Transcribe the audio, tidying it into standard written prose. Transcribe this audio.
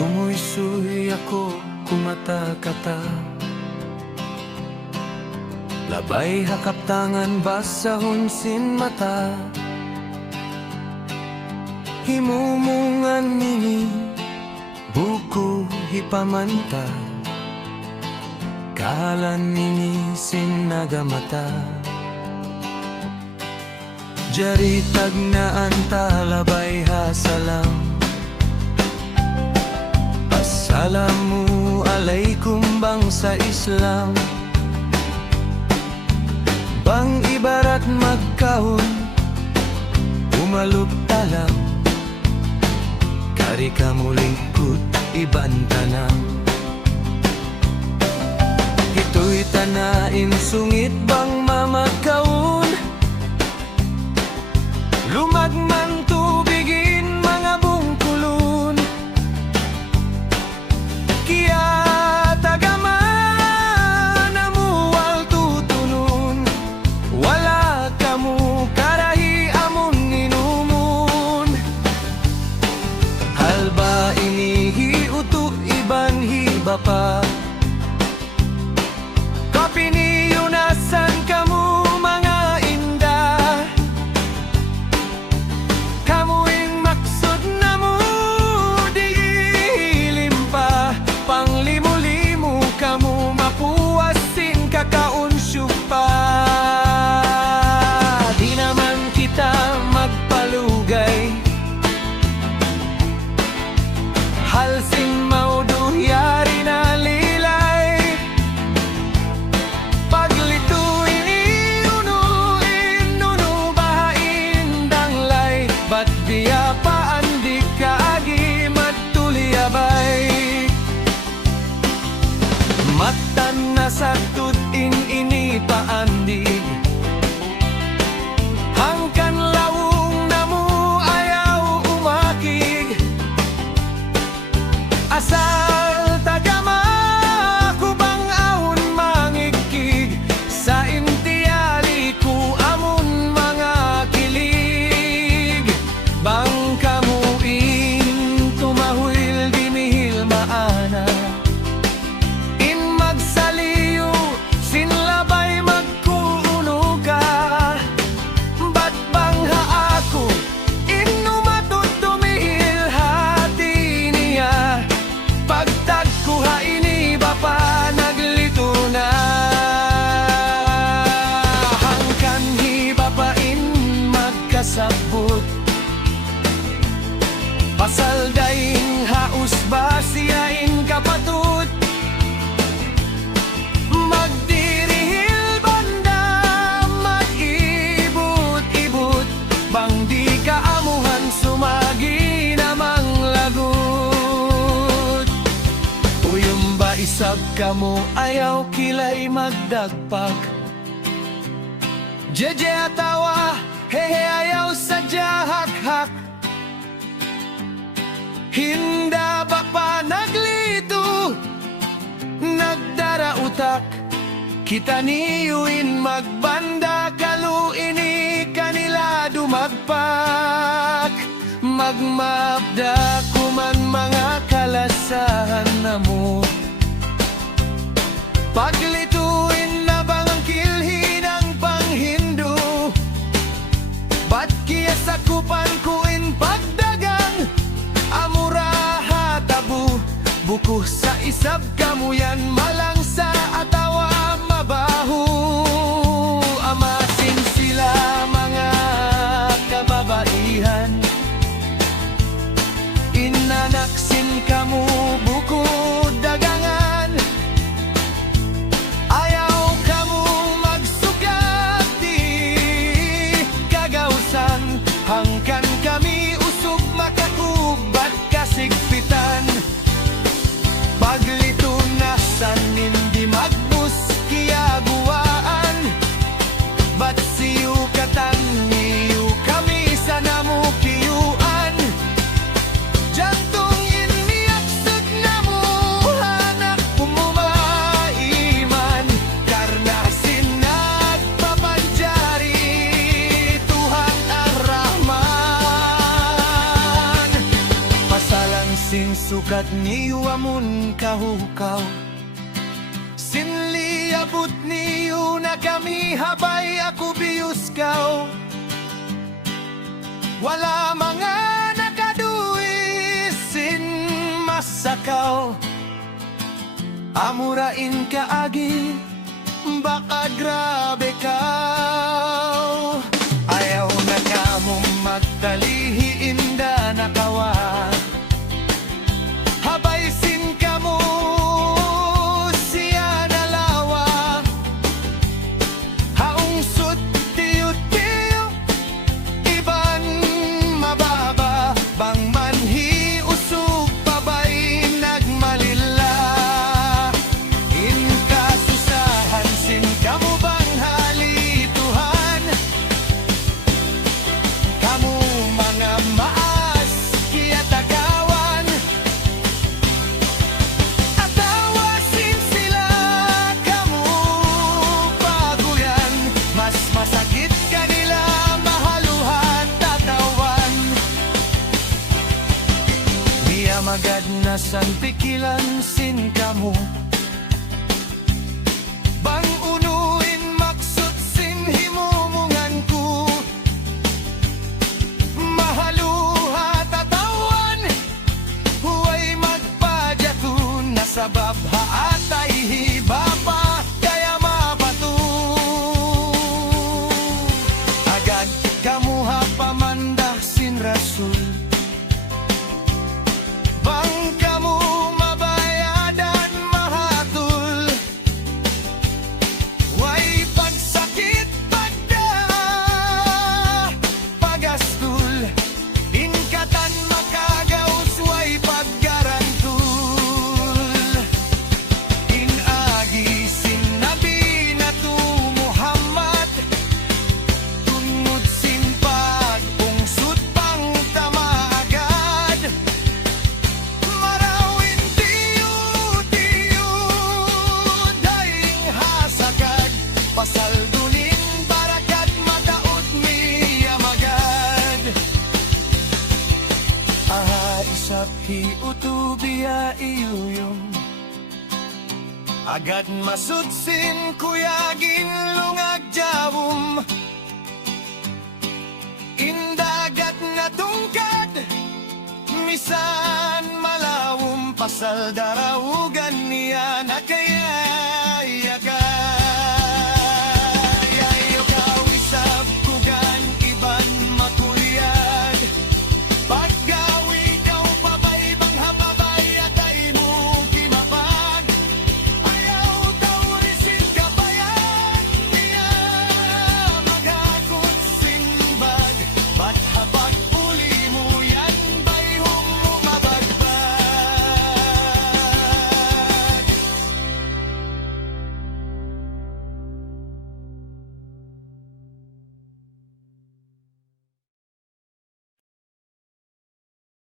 Sumuysuy ako kumata-kata, labay hakap tangan basahon sin mata. Himumungan nini buku hipamanta, kahalan nini sin nagamata. Jari tagnaan talabay hasalam, Assalamu alaikum bang sa Islam. Bang ibarat magkahon, umalup talam, kari kamulingkut ibantanang. Ito'y tanain sungit bang mamagkaon, lumagman tubigin mga bungkulun. Kaya tagaman amuwal tutunun, wala kamu karahi amon inumun. Halba inihi utu iban hiba pa, kapiniyunasan kamu mga indah. Kamuing maksud namu di limpa, panglimu-limu kamu mapuasin kakaunsyup pa. Di naman kita magpalugay, halsing mauduh yari na lilay. Paglituin inunuin, nunubahain danglay, ba't biya pa andi kaagi magtuliyabay. Matan na sa tutin ini paandig, hangkan lawong namu ayaw umakig. Asal tagama kubang ahon mangikig, sa intiyali ku amon mga kilig. Bang kamuin tumahul dinihil maana, in magsaliyo sinlabay magkuuno ka. Ba't bang haako inumatot tumihil hati niya, pagtagkuha ini bapa naglito na. Hangkan hiba pa in magkasabot, pasal daing haus ba siyain kapatut. Magdirihil banda mag-ibut-ibut, bang di kaamuhan sumagi namang lagut. Uyong ba isab kamo ayaw kilay magdagpag, jeje atawa hehe ayaw sadya hak-hak. Hinda ba pa naglito, nagdara utak, kita niyuin magbanda kaluini kanila dumagpak. Magmabda kuman mga kalasahan namo, paglituin na bang ang kilhin ang panghindu. Ba't kiya sakupan kuin pagdagang, amuraha tabu, bukuh sa isab kamuyan malang sa atawa mabahu. Amasin sila mga kababaihan, inanaksin kamu buku dagangan. Ayaw kamu magsugat di kagausan, hangkan kami usog makakubat kasigpitan. Paglito na sanin Sinsukat niyo amun kahukaw, sinliabot niyo na kami habay ako biyus kaw. Wala mga nakaduwi sin masakaw, amurain ka agi, baka grabe ka. Ayaw na ka mong magtalihi, inda nakawa. Habay sin ka mo siya nalawa, haungsot tiyo-tiyo, iban mababa, bang manhi usog pabay nagmalila. Inkasusahan sin ka mo bang halituhan, kamu mga maas kiya tagawan. Atawasin sila kamu bago yan, mas masakit kanila mahaluhan tatawan. Niya magad na santikilan sin kamu, bang unuin maksud sin himumungan ko. Mahaluha tatawan, huway magpadyato, nasa babha at ay hiba pa, kaya mapatu. Agad kamuha pamandah sin rasul, bang kamu mabayadan mahatul. Way pagsakit pagda pagastul, inkatan makagaus way paggarantul. Inagi sinabi na tu Muhammad, tungod sin pagpungsod pang tamaagad. Marawin tiyo-tiyo, daing hasagad, pasaldunin barakat mataot miya magad. Aha isap hi utubiya iyuyong, agad masudsin kuyagin lungag jawum. Indagat na tungkad, misan malawum, pasal darawugan niya na